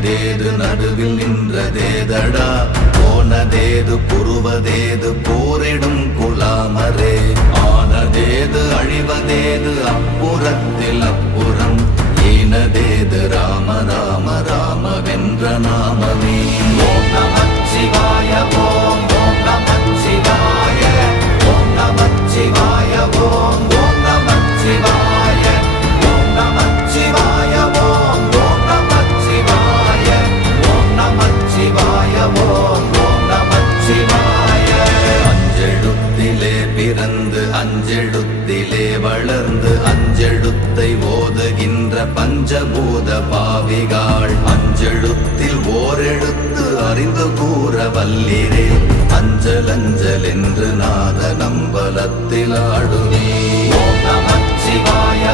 தேது நடுவில் நின்றதேதடா போனதேது புருவதேது போரிடும் குலாமரே ஆனதேது அழிவதேது அப்புறத்தில் அப்புறம் ஈனதேது ராம ராம ராம வென்ற நாமமே ஓம் நமச்சிவாய ஓம் ஓம் நமச்சிவாய ஓம் நமச்சிவாய ஓம் ஓம் நமச்சிவாய ஓம் நமச்சிவாய ஓம் ஓம் நமச்சிவாய ஓம் நமச்சிவாய ஓம் ஓம் நமச்சிவாய அஞ்செழுத்திலே பிறந்து அஞ்செழுத்திலே வளர்ந்து அஞ்செழுத்தை ஓதுகின்ற பஞ்சபூத பாவிகாள் அஞ்செழுத்தில் ஓரெழுத்து அறிந்து கூற வல்லிரே அஞ்சல் அஞ்சல் என்று நாத நம்பலத்தில் ஆடுவே ஓம் நமச்சிவாய